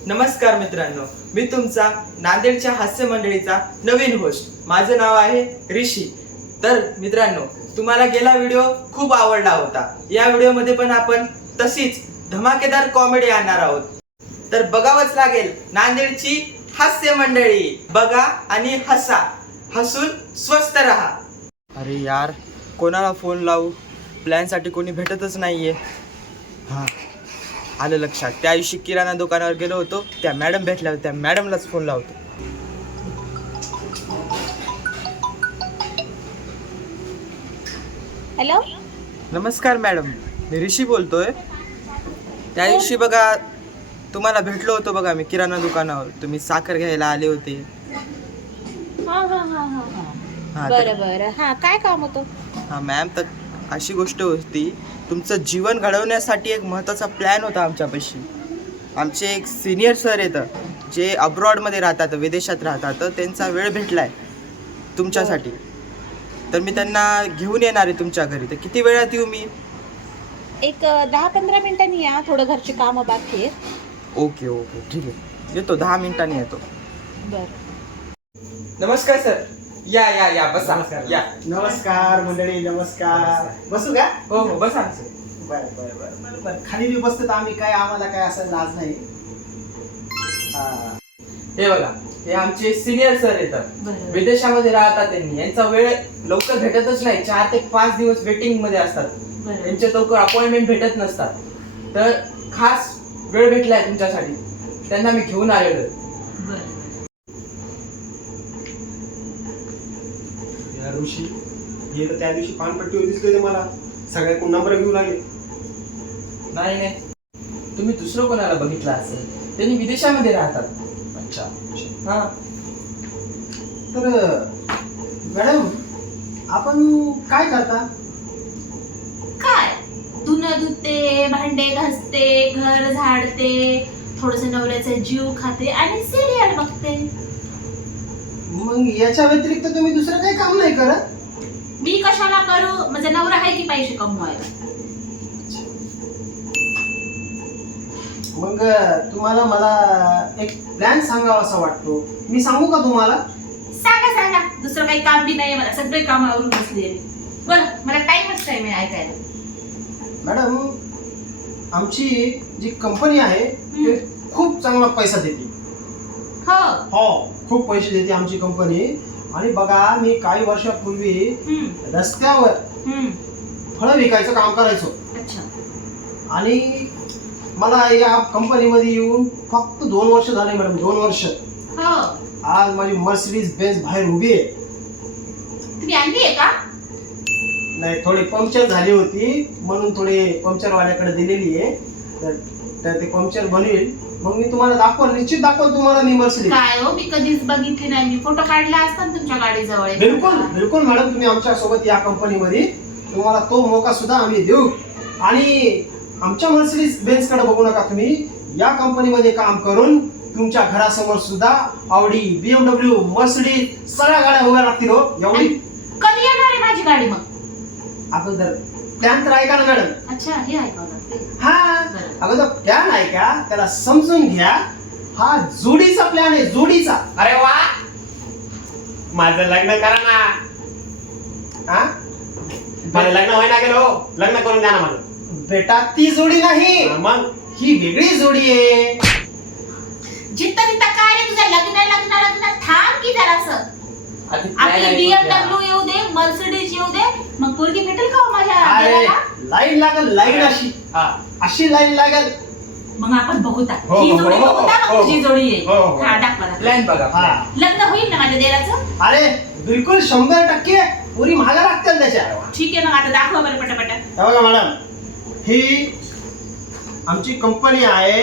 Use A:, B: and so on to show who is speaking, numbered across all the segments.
A: नमस्कार मित्रांनो, मी तुमचा नांदेडच्या हास्य मंडळीचा नवीन होस्ट. माझं नाव आहे ऋषी. तर मित्रांनो, तुम्हाला गेला व्हिडिओ खूप आवडला होता. या व्हिडिओमध्ये पण आपण तशीच धमाकेदार कॉमेडी आणणार आहोत. तर बघावंच लागेल नांदेडची हास्य मंडळी. बघा आणि हसा, हसून स्वस्त राहा. अरे यार, कोणाला फोन लावू? प्लॅनसाठी कोणी भेटतच नाहीये. हां, आलं लक्षात. त्या दिवशी किराणा दुकानावर गेलो होतो, त्या मॅडम भेटल्या होत्या. मॅडमलाच फोन लावतो.
B: हॅलो,
A: नमस्कार मॅडम, मी ऋषी बोलतोय. त्या दिवशी बघा तुम्हाला भेटलो होतो बघा मी किराणा दुकानावर. तुम्ही साखर घ्यायला आले होते.
B: हा हा हा हा हा
A: हां
B: बरं बरं. हा, काय काम होतं?
A: हां मॅम, तर अशी गोष्ट होती, तुमचं जीवन घडवण्यासाठी एक महत्त्वाचा प्लॅन होता आमच्यापाशी. आमचे एक सिनियर सर येतं जे अब्रॉडमध्ये राहतात, विदेशात राहतात. त्यांचा वेळ भेटला आहे तुमच्यासाठी. तर मी त्यांना घेऊन येणार आहे तुमच्या घरी. तर किती वेळात येऊ मी?
B: एक 10-15 मिनिटांनी या, थोडं घरची कामं बाकी आहेत.
A: ओके ओके, ठीक आहे, येतो. 10 मिनिटांनी येतो.
B: बरं.
A: नमस्कार सर. या या या, बसा. या.
C: नमस्कार मंडळी, नमस्कार. बसू का?
A: हो हो, बसा सर.
C: बरं बरं बरं बरं बरं. खाली बी बसतो तर आम्ही काय, आम्हाला काय असं लाज नाही. हा.
A: हे बघा, हे आमचे सिनियर सर येतात.
B: बरं.
A: विदेशामध्ये राहतात त्यांनी. यांचा वेळ लवकर भेटतच नाही. 4 ते 5 दिवस वेटिंग मध्ये असतात.
B: बरं.
A: त्यांचे लवकर अपॉइंटमेंट भेटत नसतात. तर खास वेळ भेटलाय तुमच्यासाठी. त्यांना मी घेऊन आलेलो आहे.
B: बरं.
C: या ऋषी, हे तर त्या दिवशी पानपट्टीवर दिसले होते मला. सगळ्या नंबर घेऊ लागले.
A: नाही नाही, तुम्ही दुसरं कोणाला बघितलं असेल. त्यांनी विदेशामध्ये राहतात.
C: अच्छा.
A: हा.
C: तर मॅडम, आपण काय करता?
B: काय? धुणं धुते, भांडे घासते, घर झाडते, थोडस नवऱ्याचा जीव खाते आणि सिरियल बघते.
C: मग याच्या व्यतिरिक्त तुम्ही दुसरं काही काम नाही करत?
B: मी कशाला करू? माझा नवरा आहे की पैसे कमवायला.
C: मग तुम्हाला मला एक प्लॅन सांगावा असा वाटतो. मी सांगू का तुम्हाला?
B: सांगा सांगा. दुसरं काही काम बी नाही मला. सगळे काम आवरून बसले. बरं, मला टाइमच टाइम आहे ऐकायला.
C: मॅडम, आमची जी कंपनी आहे ते खूप चांगला पैसा देते.
B: हो.
C: हो, खूप पैसे देते आमची कंपनी. आणि बघा, मी काही वर्षापूर्वी रस्त्यावर फळं विकायचं काम करायचो.
B: अच्छा.
C: आणि मला या कंपनीमध्ये येऊन फक्त 2 वर्ष झाले मॅडम. 2 वर्ष.
B: हो.
C: आज माझी मर्सिडीज बेंज बाहेर उभी आहे.
B: तुम्ही आणली आहे का?
C: नाही, थोडी पंक्चर झाली होती म्हणून थोडी पंक्चरवाल्याकडे दिलेली आहे. तर ते पंक्चर बनवेल, मग मी तुम्हाला दाखवल, निश्चित दाखवल तुम्हाला मी मर्सिडीज.
B: काय हो, मी कधीच बघितली नाही. मी फोटो काढला असता ना तुमच्या गाडीजवळ.
C: बिलकुल बिलकुल मॅडम, तुम्ही आमच्या सोबत या कंपनीमध्ये. तुम्हाला तो मौका सुद्धा आम्ही देऊ. आणि आमच्या मर्सिडीज बेंज कडे बघू नका तुम्ही. या कंपनीमध्ये काम करून तुमच्या घरासमोर सुद्धा ऑडी, BMW, मर्सिडीज सगळ्या गाड्या उभ्या लागतील. हो, एवढी.
B: कधी येणार आहे माझी गाडी मग?
C: अगोदर प्लॅन तर ऐका ना मॅडम.
B: अच्छा, हे ऐकावं लागते.
C: हा, अगोदर प्लॅन ऐका, त्याला समजून घ्या. हा जोडीचा प्लॅन आहे, जोडीचा.
A: अरे वा,
C: माझं लग्न करा ना. हा,
D: माझं लग्न व्हायला गेलो, लग्न करून द्या ना माझं.
C: बेटा, ती जोडी नाही,
D: मग
C: ही वेगळी जोडी आहे.
B: जिथं तिथं काय रे तुझं लग्न लग्न लग्न. थांब की जरासं.
A: आधी
B: आपली
A: plan ऐकून घ्या.
B: BMW येऊ दे, मर्सिडीज येऊ दे, मग पोरगी भेटेल का हो माझ्या
C: अरे,
B: देवाला?
C: लाईन लागल, लाईन अशी अशी लाईन लागल.
B: मग आपण बघूता.
D: हो,
B: ही
D: हो,
B: जोडी
D: हो,
B: बघूता, मग
D: हो,
B: तुझी जोडी येईल.
D: हो, हो.
B: हा, दाखवा दाखवा.
A: प्लॅन बघा.
C: हा,
B: लग्न होईल ना माझ्या देराचं?
C: अरे बिलकुल 100% पुरी महागा लागतील त्याच्या.
B: ठीक आहे, मग आता दाखवा बरं पटापटा.
C: हे बघा मॅडम, ही आमची कंपनी आहे.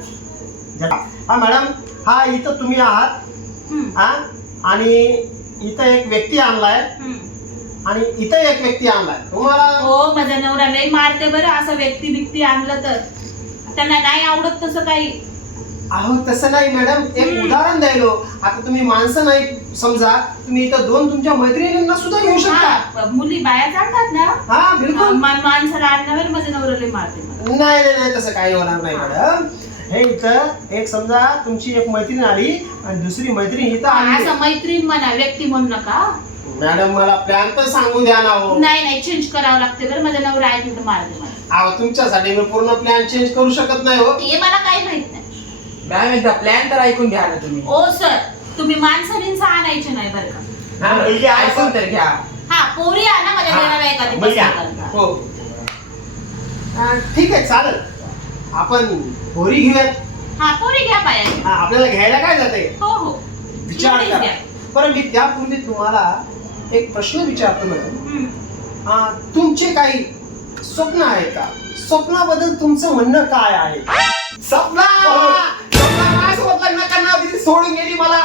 C: हा मॅडम, हा इथं तुम्ही आहात. हा, आणि इथं एक व्यक्ती आणलाय आणि इथं एक व्यक्ती आणलाय. तुम्हाला
B: हो, माझा नवरा लय मारते बरं असं व्यक्ती बिक्ती आणलं तर. त्यांना नाही आवडत तसं काही.
C: अहो, तसं नाही मॅडम, एक उदाहरण द्यायलो. आता तुम्ही माणसं नाही समजा, तुम्ही इथं 2 तुमच्या मैत्रिणींना सुद्धा घेऊ शकता.
B: हा, मुली बाया चालतात ना.
C: हा बिलकुल.
B: माणसाला आणण्यावर माझ्या नवरा लय मारते मला.
C: नाही नाही नाही, तसं काही होणार नाही मॅडम. हे इथं एक समजा तुमची एक मैत्रीण आली आणि दुसरी मैत्रीण इथं आली.
B: असं मैत्रीण म्हणा, व्यक्ती म्हणू नका.
C: मॅडम मला प्लॅन तर सांगू द्या ना हो.
B: नाही चेंज करावं लागते बरं. माझा नवरा ऍटिट्यूड मारते मला.
C: अहो तुमच्यासाठी मी पूर्ण प्लॅन चेंज करू शकत नाही हो.
B: हे मला काही माहित नाही.
A: मॅम एकदा प्लॅन तर ऐकून घ्या ना तुम्ही.
B: ओ सर, तुम्ही माणसांचा आणायचे नाही बरं का.
D: हा, मुलगी आहे
A: ऐकून तर घ्या.
B: हा, पोरी आणा माझ्या
D: हा,
B: देणारा एखादी
D: मुलगी
B: पसंत
D: आणा.
B: करता.
A: हो
C: ठीक आहे चालेल. आपण पोरी घेऊयात.
B: हा, पोरी घ्या बाया.
C: आपल्याला घ्यायला काय जाते
B: हो हो,
C: विचार
B: एवढीच
C: करा.
B: घ्या.
C: बरं मी त्यापूर्वी तुम्हाला एक प्रश्न विचारतो मॅडम.
B: हम्म.
C: तुमचे काही स्वप्न आहे का? स्वप्नाबद्दल तुमचं म्हणणं काय आहे?
D: सपना सपना माझ्यासोबत लग्न करणार होती, ती सोडून गेली मला.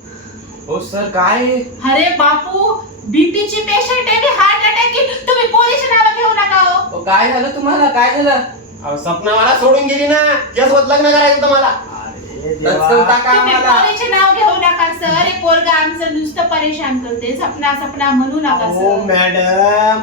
A: हो सर काय
B: अरे बापू, बीपीची पेशंट आहे, हार्ट अटॅक की तुम्ही पोलीस नाव घेऊ नका हो.
A: हो, काय झालं तुम्हाला? काय झालं?
D: अहो, सपना मला सोडून गेली ना, तिच्यासोबत लग्न करायचं होतं मला.
C: अरे
A: तत्सम टाका
B: तुम्ही
A: आम्हाला.
B: पोरीचे नाव घेऊ नका सर. हे पोरगा आमचं नुसतं परेशान करते. सपना सपना म्हणू नका
C: हो
B: सर.
C: मॅडम,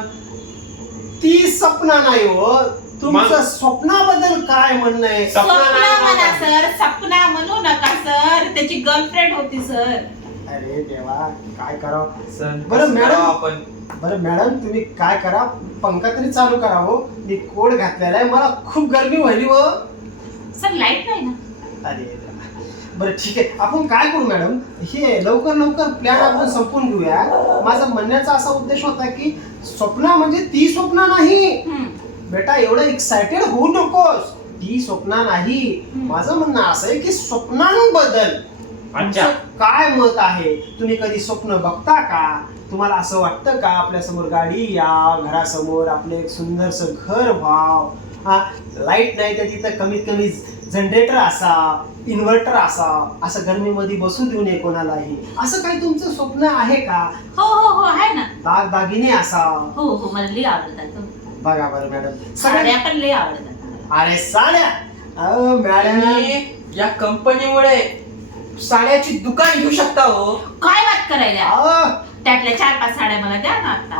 C: ती सपना नाही हो. तुमचं
D: मग?
C: स्वप्नाबद्दल काय म्हणणं आहे?
D: सपना
B: स्वप्न
D: नाही
B: म्हणा
D: म्हणा.
B: सर, सपना म्हणू नका सर. त्याची गर्लफ्रेंड होती सर.
C: अरे देवा, काय करावं?
A: सर
C: बरं,
A: कसं
C: मॅडम.
A: करावं आपण?
C: बरं मॅडम, तुम्ही काय करा, पंखा तरी चालू करा हो. मी कोट घातलेला आहे, मला खूप गरमी व्हायली हो.
B: सर लाईट नाही ना.
C: अरे देवा. बरं ठीक आहे, आपण काय करू मॅडम, हे लवकर प्लॅन आपण संपून घेऊया. माझा म्हणण्याचा असा उद्देश होता की स्वप्न म्हणजे ती स्वप्न नाही
B: हम्म.
C: बेटा, एवढं एक्साइटेड होऊ नकोस. ती स्वप्न नाही.
B: हम्म.
C: माझं म्हणणं असं आहे की स्वप्नांबद्दल
D: अच्छा.
C: तुमचं काय मत आहे? तुम्ही कधी स्वप्न बघता का? तुम्हाला असं वाटतं का आपल्या समोर गाडी या, घरासमोर आपले एक सुंदरसं घर व्हाव, लाईट नाही तर तिथं कमीत कमी जनरेटर असा, इन्व्हर्टर असा, असं गरमीमध्ये बसू देऊ नये कोणालाही, असं काही तुमचं स्वप्न आहे का?
B: हो हो हो, आहे ना.
C: दागदागिने असा.
B: हो हो, मला लई आवडतात.
C: बघा बरं मॅडम,
B: साड्या पण लई आवडतात.
C: अरे साड्या. अहो मॅडम,
A: आणि या कंपनीमुळे साड्याची दुकान घेऊ शकता हो.
B: काय बात करायला?
C: अहो
B: त्यातल्या 4-5 साड्या मला द्या ना आता.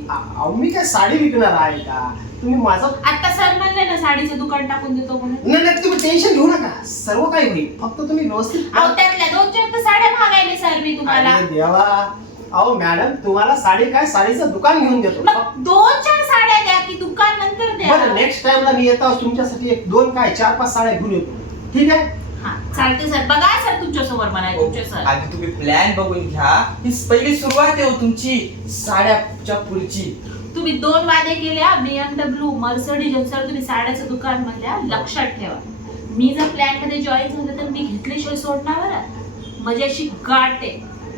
C: मी काय साडी विकणार आहे का? तुम्ही माझं
B: आता सर म्हणले ना साडीचं दुकान टाकून देतो म्हणून.
C: नाही तुम्ही टेन्शन घेऊ नका, सर्व काही होईल. फक्त तुम्ही व्यवस्थित.
B: अहो, त्यातल्या 2-4 तर साड्या मागायले सर मी तुम्हाला.
C: अरे देवा. अहो मॅडम, तुम्हाला साडी काय, साडीचं दुकान घेऊन देतो.
B: मग 2-4 साड्या द्या की दुकान नंतर द्या.
C: बरं, नेक्स्ट टाइमला मी येतो तुमच्यासाठी 1-2 काय 4-5 साड्या घेऊन येतो. ठीक आहे?
B: हा, चालते सर. बघा सर, तुमच्या समोर म्हणाय
A: हो,
B: तुमच्या सर.
A: आधी तुम्ही प्लॅन बघून घ्या. ही पहिली सुरुवात आहे हो तुमची साड्याच्या पुढची.
B: तुम्ही 2 वादे केल्या, BMW, मर्सिडीज. सर तुम्ही साड्याचं दुकान म्हणल्या, लक्षात ठेवा. मी जर प्लॅन मध्ये जॉईन झालं तर मी घेतल्याशिवाय सोडणार बरं. माझी अशी गाठ आहे.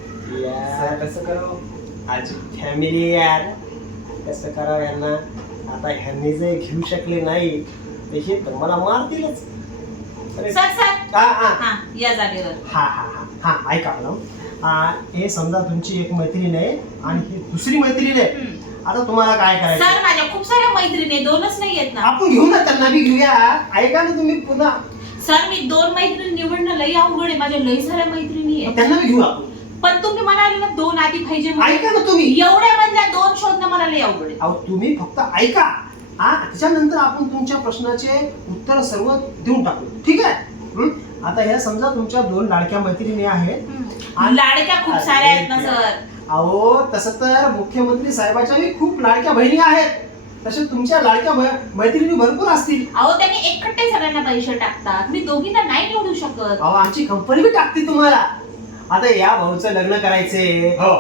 A: सर कसं करावं?
C: आज फॅमिली यार, कसं करावं यांना? आता ह्यांनी जर घेऊ शकले नाही तर हे तर मला मारतीलच. अरे,
B: सर सर,
C: हा हा
B: हा, या जागेवर.
C: हा हा हा हा ऐका मॅडम, हे समजा तुमची एक मैत्रीण आहे आणि ही दुसरी मैत्रीण आहे.
B: हम्म.
C: आता तुम्हाला काय करायचं?
B: सर माझ्या खूप साऱ्या मैत्रिणी आहे, 2च नाही आहेत ना.
C: आपण घेऊ ना, त्यांना बी घेऊया. ऐका ना तुम्ही पुन्हा,
B: सर मी 2 मैत्रिणी निवडणं लई अवघड आहे. माझ्या लई साऱ्या मैत्रिणी आहेत.
C: त्यांना बी घेऊ आपण.
B: पण तुम्ही म्हणाले ना 2 आधी पाहिजे म्हणून.
C: ऐका ना तुम्ही.
B: एवढ्या मधल्या 2 शोधणं मला लई अवघड आहे.
C: अहो तुम्ही फक्त ऐका. त्याच्यानंतर आपण तुमच्या प्रश्नाचे उत्तर सर्व देऊन टाकू. ठीक आहे? आता ह्या समजा तुमच्या 2 लाडक्या मैत्रिणी आहेत.
B: हम्म. लाडक्या खूप साऱ्या आहेत ना सर.
C: अहो तसं तर मुख्यमंत्री साहेबाच्याही खूप लाडक्या बहिणी आहेत. तसे तुमच्या लाडक्या मैत्रिणी भरपूर असतील.
B: अहो त्यांनी एकट्टे सगळ्यांना पैसे टाकतात. मी दोघींना नाही निवडू शकत.
C: अहो आमची कंपनी बी टाकते तुम्हाला. आता या भाऊचं लग्न करायचंय.
D: हो.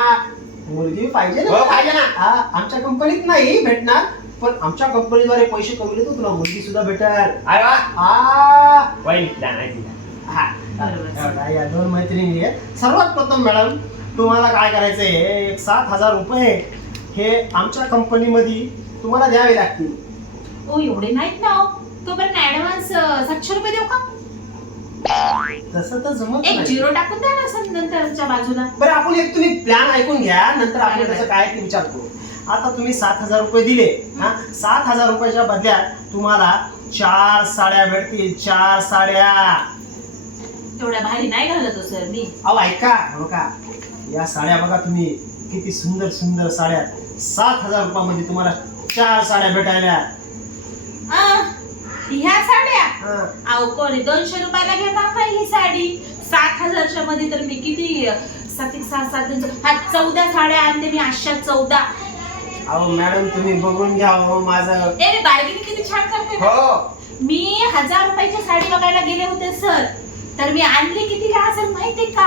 C: मुलगी पाहिजे
D: हो, पाहिजे ना.
C: आमच्या कंपनीत नाही भेटणार, पण आमच्या कंपनीद्वारे पैसे कमवले तर तुला मुलगी सुद्धा भेटेल.
D: अरे वा. वहिनी, द्या, नाही दिला.
B: बरोबर.
C: या 2 मैत्रिणी आहेत. सर्वात प्रथम मॅडम, तुम्हाला काय करायचंय, 7,000 रुपये हे आमच्या कंपनीमध्ये तुम्हाला द्यावे लागतील.
B: ओ एवढे नाहीत ना हो. तोपर्यंत ऍडव्हान्स 700 रुपये देऊ का?
C: तसं तर जमत
B: एक
C: नाही.
B: 0 टाकून द्या ना सर नंतरच्या बाजूला.
C: बरं, आपण एक तुम्ही प्लॅन ऐकून घ्या, नंतर आपण
B: बरोबर.
C: त्याचं काय ते विचार करू. आता तुम्ही 7,000 रुपये दिले. 7,000 रुपयाच्या बदल्यात तुम्हाला 4 साड्या भेटतील. 4 साड्या.
B: तेवढ्या भारी नाही घालत हो सर मी.
C: अहो ऐका, हो का, या साड्या बघा तुम्ही, किती सुंदर सुंदर साड्या. 7,000 रुपयामध्ये तुम्हाला 4 साड्या भेटायला.
B: ह्या साड्या
C: हा.
B: अहो कोणी 200 रुपयाला घेणार नाही ही साडी. 7,000च्या मध्ये तर मी किती 14 साड्या आणते मी, अशा 14.
C: अहो मॅडम तुम्ही बघून घ्या हो माझं.
B: ए मी बार्गेनिंग किती छान करते ना.
D: हो
B: मी 1000 रुपयाची साडी बघायला गेले होते सर, तर मी आणली कितीला असेल माहिती का?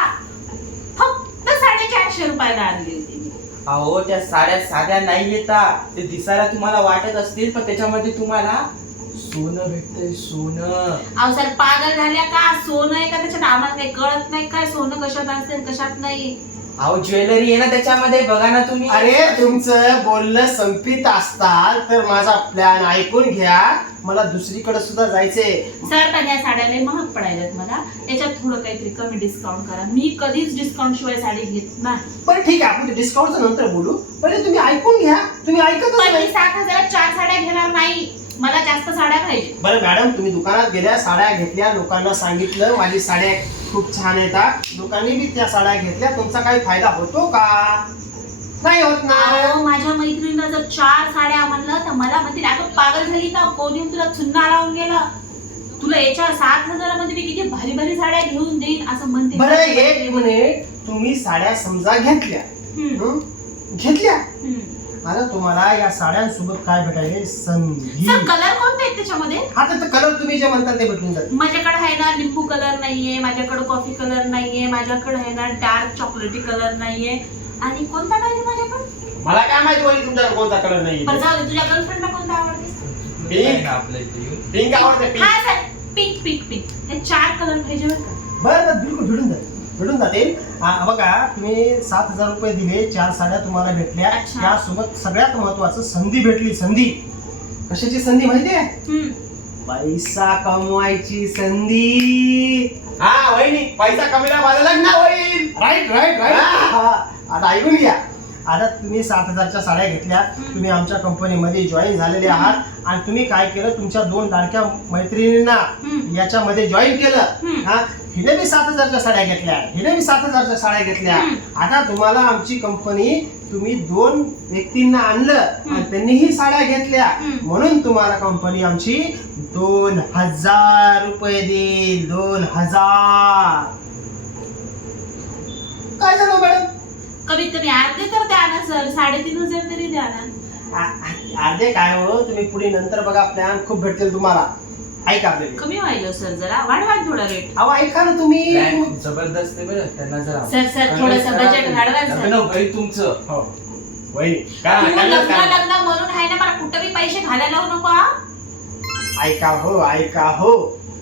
B: फक्त 450 रुपयाला आणली होती मी.
A: अहो त्या साड्या साध्या नाही येतात, ते दिसायला तुम्हाला वाटत असतील पण त्याच्यामध्ये तुम्हाला सोनं भेटतंय, सोनं.
B: अहो सर पागल झाल्या का? सोनं आहे का त्याच्यात? आम्हाला काही कळत नाही काय सोनं कशात असेल कशात नाही.
A: अहो ज्वेलरी आहे ना त्याच्यामध्ये, बघा ना तुम्ही.
C: अरे तुमचं बोलणं संपित असताल तर माझा प्लॅन ऐकून घ्या. मला दुसरीकडे सुद्धा जायचंय.
B: सर पण या साड्या लय महाग पडायल्यात मला, याच्यात थोडं काहीतरी कमी डिस्काउंट करा. मी कधीच डिस्काउंट शिवाय साडी घेत नाही.
C: बरं ठीक आहे, आपण डिस्काउंटचं नंतर बोलू. पहिले तुम्ही ऐकून घ्या. तुम्ही ऐकतच
B: पण मी
C: नाही.
B: 7,000 4 साड्या घेणार नाही, मला जास्त साड्या पाहिजे.
C: बरं मॅडम तुम्ही दुकानात गेल्या, साड्या घेतल्या, लोकांना सांगितलं माझी साड्या खूप छान येतात, लोकांनी बी त्या साड्या घेतल्या, तुमचा काही फायदा होतो का? नाही होत ना.
B: अहो, माझ्या मैत्रिणीनं जर 4 साड्या म्हणलं तर मला म्हणतील अगं पागल झाली का? कोणी येऊन तुला चुन्ना लावून गेला? तुला याच्या 7,000 मध्ये मी किती भारी भारी साड्या घेऊन देईन असं म्हणते.
C: बरं एक मिनिट, तुम्ही साड्या समजा घेतल्या.
B: हम्म.
C: घेतल्या.
B: हम्म.
C: आता तुम्हाला या साड्यांसोबत काय भेटायले? संधी.
B: सर कलर कोणते आहेत त्याच्यामध्ये?
C: हा तर कलर तुम्ही जे म्हणता ते भेटून जाते.
B: माझ्याकडे आहे ना लिंबू कलर नाहीये, माझ्याकडे कॉफी कलर नाहीये, माझ्याकडे आहे ना डार्क चॉकलेटी कलर नाहीये. आणि कोणता पाहिजे माझ्याकडे?
D: मला काय माहिती वहिनी तुमच्याकडे कोणता कलर नाही.
B: बरं जाऊ दे, तुझ्या गर्लफ्रेंडला कोणता आवडते?
D: पिंक.
A: आपल्या इथे
D: पिंक आवडते पिंक.
B: हा सर पिंक पिंक पिंक. हे 4 कलर पाहिजे बरं का?
C: बरं बिलकुल भेटून जाते. भेटून जाते. बघा तुम्ही 7,000 रुपये दिले, 4 साड्या तुम्हाला भेटल्या.
B: अच्छा.
C: त्यासोबत सगळ्यात महत्वाचं संधी भेटली. संधी कशाची संधी माहितीये?
B: हम्म.
C: पैसा कमवायची संधी.
D: हा वहिनी पैसा कमीला माझं लग्न होईल.
C: Right right right. आता ऐकून घ्या. आता तुम्ही 7,000च्या साड्या घेतल्या, तुम्ही आमच्या कंपनीमध्ये जॉईन झालेले आहात आणि तुम्ही काय केलं, तुमच्या 2 लाडक्या मैत्रिणींना
B: हम्म.
C: याच्यामध्ये जॉईन केलं.
B: हम्म.
C: हा हिने बी 7,000च्या साड्या घेतल्या, हिने बी 7,000च्या साड्या घेतल्या. आता तुम्हाला आमची कंपनी, तुम्ही 2 व्यक्तींना आणलं आणि त्यांनीही साड्या घेतल्या, म्हणून तुम्हाला कंपनी आमची 2,000 रुपये देईल. 2,000. काय झालं मॅडम?
B: कमीत कमी अर्धे तर द्या ना सर, 3,500 तरी द्या ना.
C: अर्धे काय हो, तुम्ही पुढे नंतर बघा, प्लॅन खूप भेटतील तुम्हाला. ऐका आपले.
B: कमी व्हायला सर, जरा वाढवा थोडा रेट.
C: अहो ऐका ना तुम्ही.
A: Plan खूप जबरदस्त आहे बरं, त्यांना जरा
B: सर सर थोडस बजेट वाढवा सर.
A: लग्न होईल तुमचं.
C: हो
D: वहिनी काय
B: तू
D: काय
B: लग्न
D: काय?
B: लग्न म्हणून आहे ना, मला कुठं बी पैसे घालायला लावू नको हा.
C: ऐका हो, ऐका हो.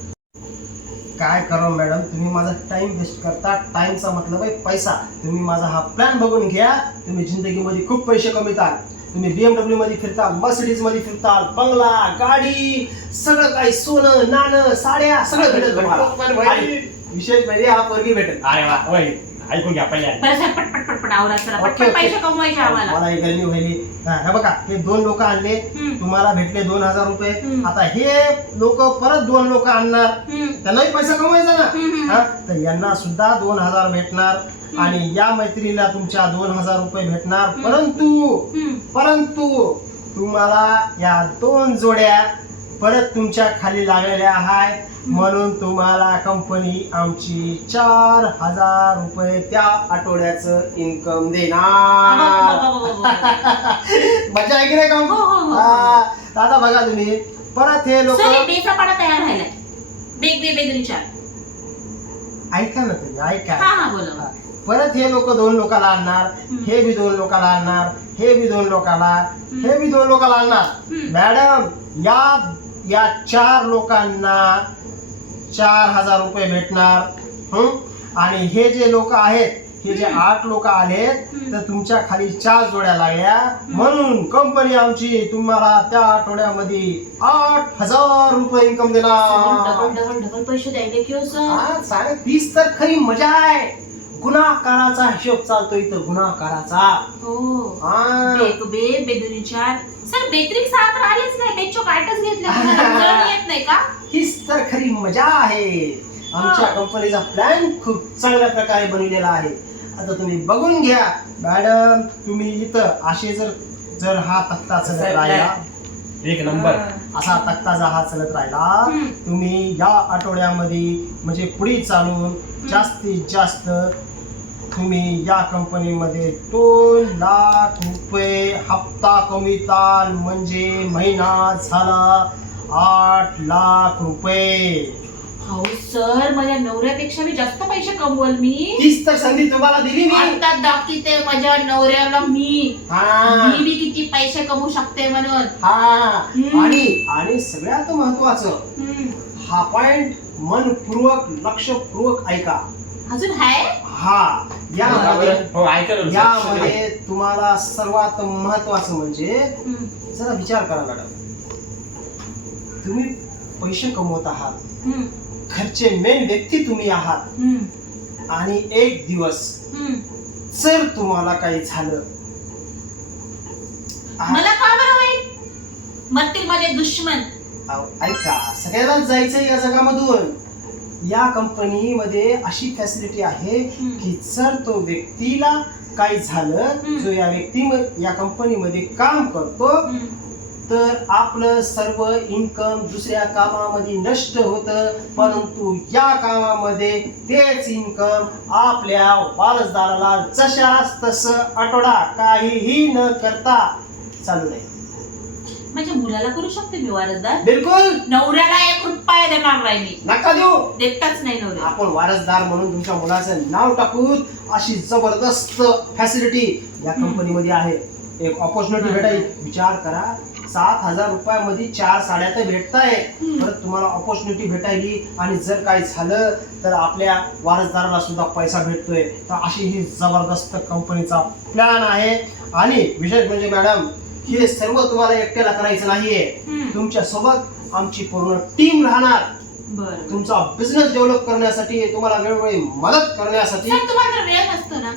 C: काय करा मॅडम, तुम्ही माझा टाइम वेस्ट करता. टाइमचा मतलब आहे पैसा. तुम्ही माझा हा प्लॅन बघून घ्या. तुम्ही जिंदगीमध्ये खूप पैसे कमविताल. तुम्ही BMW मध्ये फिरताल, मर्सिडीज मध्ये फिरताल, बंगला, गाडी, सगळं काही, सोनं नाणं साड्या सगळं भेटेल तुम्हाला.
D: पण वहिनी-
C: आणि विशेष म्हणजे हा पोरगी भेटेल.
D: अरे वा वहिनी ऐकून घ्या पहिले.
B: बरं सर पटपट पटपट आवरा सर,
C: ओके,
B: पटपट
C: ओके.
B: पैसे कमवायचे आम्हाला.
C: मला एक गरमी व्हायली. हे बघा, हे 2 लोक आणले,
B: हम्म.
C: तुम्हाला भेटले 2,000 रुपये.
B: हम्म.
C: आता हे लोक परत 2 लोक आणणार,
B: हम्म.
C: त्यांनाही पैसा कमवायचा ना.
B: हम्म.
C: हा, तर यांना सुद्धा 2,000 भेटणार आणि या मैत्रिणीला तुमच्या 2,000 रुपये भेटणार.
B: हम्म.
C: परंतु तुम्हाला या 2 जोड्या परत तुमच्या खाली लागलेल्या आहेत, म्हणून तुम्हाला कंपनी आमची 4,000 रुपये त्या आठवड्याचं इन्कम देणार. मजा आहे की नाही
B: हो, हो, हो.
C: काम? आता बघा तुम्ही, परत हे लोक
B: सर बेचा पाडा तयार राहिलाय. बेदरीच्या.
C: ऐका ना, तुम्ही ऐका.
B: हा हा बोला.
C: परत हे लोक 2 लोकांना आणणार, हे बी 2 लोकांना आणणार, हे बी 2 लोकांना, हे बी 2 लोकांना आणणार. मॅडम या 4 लोकांना 4,000 रुपये भेटणार. आणि हे जे लोक आहेत, हे जे 8 लोक आलेत, तर तुमच्या खाली 4 जोड्या लागल्या, म्हणून कंपनी आमची तुम्हाला त्या आठवड्यामध्ये 8,000 रुपये इन्कम देणार.
B: डबल डबल डबल पैसे द्यायले की हो सर.
C: 30 तर खरी मजा आहे. गुन्हाकाराचा हिशोब चालतो इथं, गुन्हाकाराचा.
B: हो.
C: हा.
B: बेदरीच्या. सर बेकरी 7 आलीच नाही, बेचो काटच घेतले. कोणाला येत नाही का?
C: हीच तर खरी मजा आहे. आमच्या कंपनीचा प्लॅन खूप चांगल्या प्रकारे बनवलेला आहे. आता तुम्ही बघून घ्या मॅडम. तुम्ही इथं असे जर हा तक्ता चढत राहिला, एक नंबर
B: हा.
C: असा तक्ता जर हा चालत राहिला
B: हम्म.
C: तुम्ही या आठवड्यामध्ये म्हणजे पुढे चालून जास्तीत जास्त तुम्ही या कंपनीमध्ये 2 लाख रुपये हप्ता कमिताल म्हणजे महिना झाला 8 लाख रुपये.
B: हो सर, माझ्या नवऱ्यापेक्षा मी जास्त पैसे कमवल मी.
C: तीच तर संधी तुम्हाला दिली मी.
B: आता दाखवते माझ्या नवऱ्याला मी
C: हा
B: मी बी किती पैसे कमवू शकते म्हणून.
C: हा
B: हम्म.
C: आणि सगळ्यात महत्वाचं
B: हम्म.
C: हा पॉइंट मनपूर्वक लक्षपूर्वक ऐका.
B: अजून हाय?
C: हा यामध्ये
D: हो ऐकलं
C: यामध्ये तुम्हाला सर्वात महत्वाचं म्हणजे
B: हम्म.
C: जरा विचार करा मॅडम, तुम्ही पैसे कमवत आहात,
B: हम्म.
C: घरचे मेन व्यक्ती तुम्ही आहात,
B: हम्म.
C: आणि एक दिवस
B: हम्म.
C: जर तुम्हाला काही झालं
B: मला का बरं होईल? मरतील माझे दुश्मन.
C: ऐका, सगळ्यालाच जायचंय या जगामधून. या कंपनीमध्ये अशी फॅसिलिटी आहे की जर तो व्यक्तीला काही झालं, जो या या कंपनीमध्ये काम करतो,
B: हम्म.
C: तर आपलं सर्व इन्कम दुसऱ्या कामामध्ये नष्ट होतं, परंतु या कामामध्ये तेच इन्कम आपल्या वारसदाराला जशास तसं आठवडा काहीही न करता चालू नाही.
B: माझ्या मुलाला करू शकते मी वारसदार.
C: बिलकुल
B: नवऱ्याला 1 रुपया देणार नाही मी.
C: नका देऊ.
B: देताच नाही नवऱ्या.
C: आपण वारसदार म्हणून तुमच्या मुलाचं नाव टाकून अशी जबरदस्त फॅसिलिटी या कंपनीमध्ये आहे. एक ऑपॉर्च्युनिटी भेटायची. विचार करा, 7,000 रुपयामध्ये 4 साड्या तर भेटताय, परत तुम्हाला ऑपॉर्च्युनिटी भेटायली, आणि जर काही झालं तर आपल्या वारसदाराला सुद्धा पैसा भेटतोय. तर अशी ही जबरदस्त कंपनीचा प्लॅन आहे. आणि विशेष म्हणजे मॅडम, हे सर्व तुम्हाला एकट्याला करायचं नाहीये. तुमच्या सोबत आमची पूर्ण टीम राहणार.
B: बरं.
C: तुमचा बिझनेस डेव्हलप करण्यासाठी, तुम्हाला वेळोवेळी मदत करण्यासाठी.
B: सर, तुम्हाला तर वेळ नसतो ना?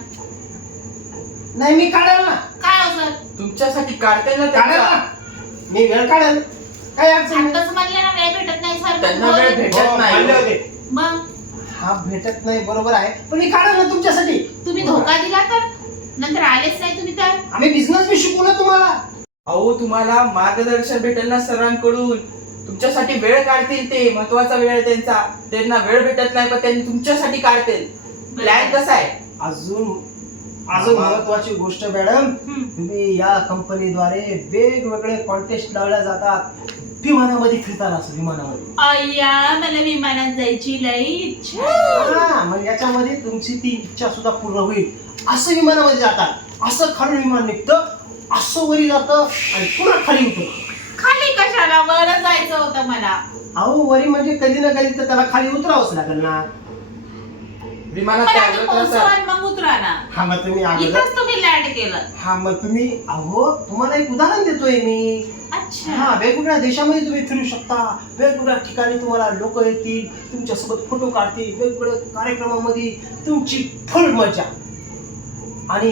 C: नाही, मी काढेल ना.
B: काय हो सर?
A: तुमच्यासाठी काढते ना
C: काढेल
A: त्यांचा.
C: ना, मी वेळ काढेल. काय अडचण नाही.
B: आताच म्हणले ना वेळ भेटत नाही सर.
A: त्यांना वेळ भेटत
C: हो,
A: नाही.
C: मानले होते.
B: मग
C: हा भेटत नाही, बरोबर आहे, पण मी काढेल ना तुमच्यासाठी.
B: तुम्ही धोका दिला तर नंतर आलेच नाही तुम्ही तर.
C: आम्ही बिझनेस बी शिकू ना तुम्हाला.
A: अहो, तुम्हाला मार्गदर्शन भेटेल ना सरांकडून. तुमच्यासाठी वेळ काढतील ते. महत्वाचा वेळ आहे त्यांना वेळ भेटत नाही, पण त्यांनी तुमच्यासाठी काढतील. प्लॅन कसा आहे?
C: अजून महत्वाची गोष्ट मॅडम, तुम्ही या कंपनीद्वारे वेगवेगळे कॉन्टेस्ट लावल्या जातात. विमानामध्ये फिरताना, असं विमानामध्ये.
B: अय्या, मला विमानात जायची लई इच्छा.
C: हा, मग याच्यामध्ये तुमची ती इच्छा सुद्धा पूर्ण होईल. असं विमानामध्ये जातात, असं खाली विमान निघतं, असं वरी जातं आणि पुन्हा खाली उतरतं.
B: खाली कशाला? वर जायचं होतं मला.
C: अहो, वरी म्हणजे कधी ना कधी तर त्याला खाली उतरावंच लागेल ना.
A: विमानात
B: पण
A: काय
B: आधी
A: होतं सर?
B: पोहोचवा आणि मग उतरा ना.
C: हा, मग तुम्ही अगोदर.
B: इथंच तुम्ही लँड केलं.
C: हा, मग तुम्ही, अहो, तुम्हाला एक उदाहरण देतोय मी.
B: अच्छा.
C: हा, वेगवेगळ्या देशामध्ये तुम्ही फिरू शकता. वेगवेगळ्या ठिकाणी तुम्हाला लोक येतील, तुमच्यासोबत फोटो काढतील, वेगवेगळ्या कार्यक्रमामध्ये तुमची फुल मजा. आणि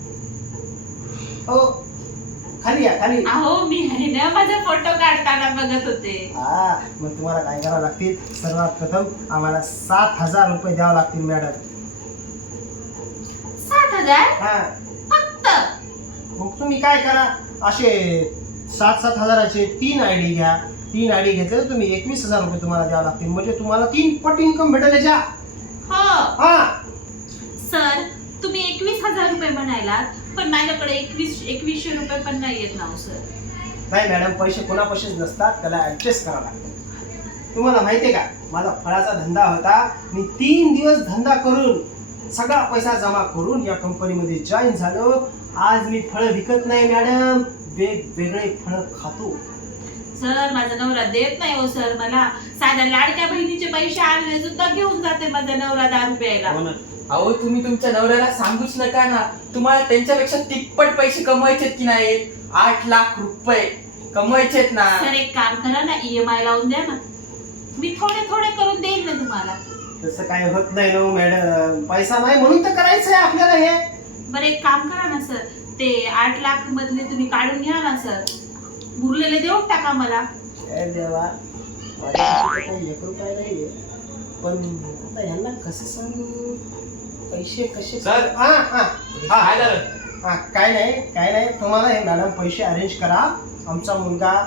C: हो, खाली या, खाली.
B: अहो, मी आहे ना, माझा फोटो काढताना बघत होते.
C: हा, मग तुम्हाला काय करावं लागतील? सर्वात प्रथम आम्हाला 7,000 रुपये द्यावे लागतील मॅडम.
B: 7,000
C: हा,
B: फक्त?
C: मग तुम्ही काय करा, असे 7-7 हजाराचे 3 आयडी घ्या. 3 आयडी घेतले तर तुम्ही 21,000 रुपये तुम्हाला द्यावे लागतील. म्हणजे तुम्हाला 3 पट इन्कम भेटेल याच्या.
B: हो
C: हा,
B: सर, तुम्ही 21,000 रुपये म्हणायलात, पण माझ्याकडे 2100 रुपये पण नाही येत ना सर.
C: नाही मॅडम, पैसे कोणापाशीच नसतात, त्याला ऍडजस्ट करावं लागतं. तुम्हाला माहितीये का, माझा फळाचा धंदा होता. मी 3 दिवस धंदा करून सगळा पैसा जमा करून या कंपनीमध्ये जॉईन झालो. आज मी फळं विकत नाही मॅडम, वेगवेगळे फळं खातो.
B: सर, माझा नवरा देत नाही हो सर मला. साध्या लाडक्या बहिणीचे पैसे आणले सुद्धा घेऊन जाते माझा नवरा दारू प्यायला.
A: अहो, तुम्ही तुमच्या नवऱ्याला सांगूच नका ना. तुम्हाला त्यांच्यापेक्षा तिप्पट पैसे कमवायचेत की नाही? 8 लाख रुपये कमवायचेत ना.
B: सर, एक काम करा ना, EMI लावून द्या ना. मी थोडे थोडे करून देईल ना तुम्हाला.
C: तसं काय होत नाही ना मॅडम, पैसा नाही म्हणून तर करायचंय आपल्याला हे.
B: बरं, एक काम करा ना सर, ते 8 लाख मधले तुम्ही काढून घ्या ना सर. उरलेले देऊन टाका मला.
C: काय देवा, माझ्याकडे काही 1 रुपया नाहीये, पण आता ह्यांना कसं सांगू? पैसे कसे?
D: सर.
C: हा हा
D: काय झालं?
C: हा, काय नाही, तुम्हाला हे मॅडम पैसे अरेंज करा. आमचा मुलगा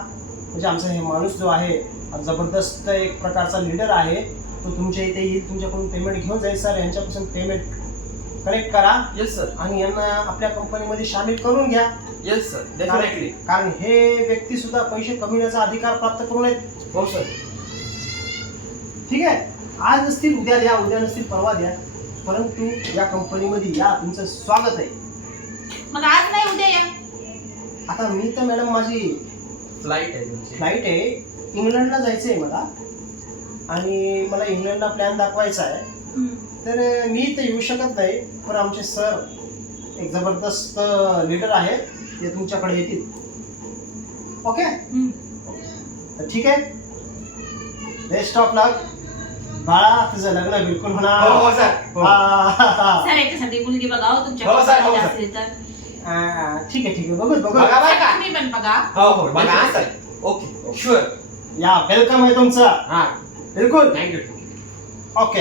C: म्हणजे आमचा हे माणूस जो आहे हा जबरदस्त एक प्रकारचा लीडर आहे. तो तुमच्या इथे येईल, तुमच्याकडून पेमेंट घेऊन जाईल. सर यांच्यापासून पेमेंट कलेक्ट करा
A: येस सर.
C: आणि यांना आपल्या कंपनीमध्ये सामील करून घ्या.
A: Yes sir, definitely.
C: कारण हे व्यक्ती सुद्धा पैसे कमविण्याचा अधिकार प्राप्त करून आहेत.
A: हो सर.
C: ठीक आहे, आज नसतील उद्या द्या, उद्या नसतील परवा द्या, परंतु या कंपनीमध्ये या, तुमचं स्वागत आहे.
B: मग आज नाही उद्या या.
C: आता मी तर मॅडम माझी
A: फ्लाईट आहे तुमची.
C: फ्लाईट आहे, इंग्लंडला जायचं आहे मला आणि मला इंग्लंडला प्लॅन दाखवायचा आहे. तर मी तर येऊ शकत नाही, पण आमचे सर एक जबरदस्त लीडर आहेत, ते तुमच्याकडे येतील. ओके, तर ठीक आहे, बेस्ट ऑफ लक. बाळा तुझं लग्न बिलकुल होणार.
A: हो सर.
B: सर याच्यासाठी मुलगी बघा हो तुमच्या
A: हो, सर, हो,
B: पसंतीची
A: सर.
B: असेल तर.
C: ठीक आहे, ठीक आहे, बघू बघू.
A: बघा बरं का.
B: तुम्ही पण बघा.
A: हो हो
D: बघा
A: बघा
D: सर.
A: सर. Okay sure.
C: या, वेलकम आहे तुमचं.
D: हा,
C: बिलकुल.
D: थँक्यू.
C: ओके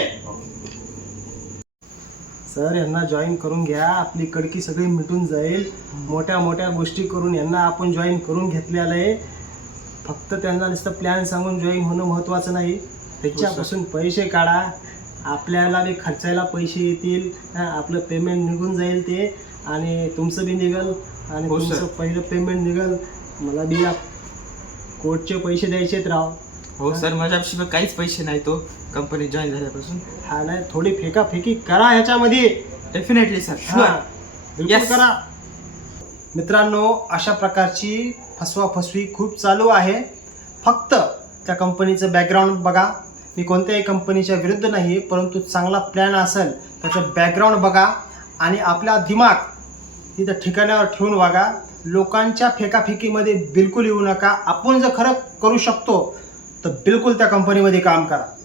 C: सर, यांना जॉईन करून घ्या, आपली कडकी सगळी मिटून जाईल. मोठ्या मोठ्या गोष्टी करून यांना आपण जॉईन करून घेतलेलं आहे. फक्त त्यांना नुसतं प्लॅन सांगून जॉईन होणं महत्त्वाचं नाही, त्याच्यापासून पैसे काढा. आपल्याला बी खर्चायला पैसे येतील, आपलं पेमेंट निघून जाईल ते, आणि तुमचं बी निघल, आणि
A: हो, सर.
C: तुमचं पहिलं पेमेंट निघल. मला बी या कोर्टचे पैसे द्यायचेत राव.
A: हो सर, माझ्यापाशी काहीच पैसे नाही तो कंपनी जॉईन झाल्यापासून.
C: हा नाही, थोडी फेकाफेकी करा ह्याच्यामध्ये.
A: Definitely sir.
C: हा,
A: शुअर.
C: बिलकुल
A: Yes.
C: करा. मित्रांनो, अशा प्रकारची फसवाफसवी खूप चालू आहे. फक्त त्या कंपनीचं बॅकग्राऊंड बघा. मी कोणत्याही कंपनीच्या विरुद्ध नाही, परंतु चांगला प्लॅन असेल त्याचं बॅकग्राऊंड बघा आणि आपला दिमाग तिथं ठिकाणावर ठेवून वागा. लोकांच्या फेकाफेकीमध्ये बिलकुल येऊ नका. आपण जर खरं करू शकतो तर बिलकुल त्या कंपनीमध्ये काम करा.